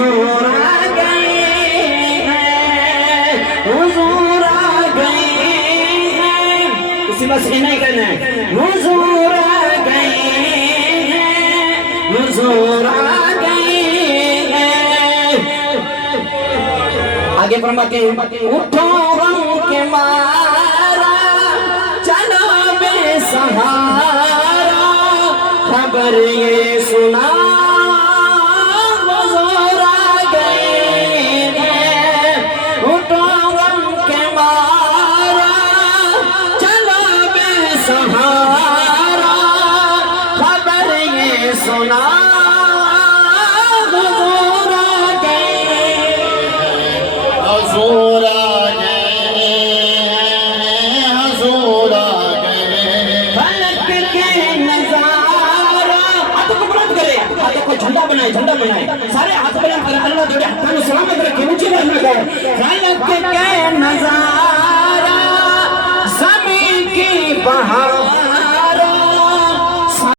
हुजूर आ गए हैं, हुजूर आ गए हैं। इसी बस ये नहीं करना है, हुजूर आ गए हैं, हुजूर आ गए हैं। आगे फरमाते हैं, उठो गम के मारा चलो बेसहारा, खबर ये सुना हुजूर आ गए हैं। उठो गम के मारा चलो बेसहारा, खबर ये सुना हुजूर आ गए, हुजूर आ गए, हुजूर आ गए। फलक के नजारा, हाथों को बुलंद करे, हाथों को झंडा बनाए, झंडा बनाए, सारे हाथ बुलंद करे, अल्लाह जोड़े हाथों में सलामत रखे, ऊंचे रहना है। फलक के नजारा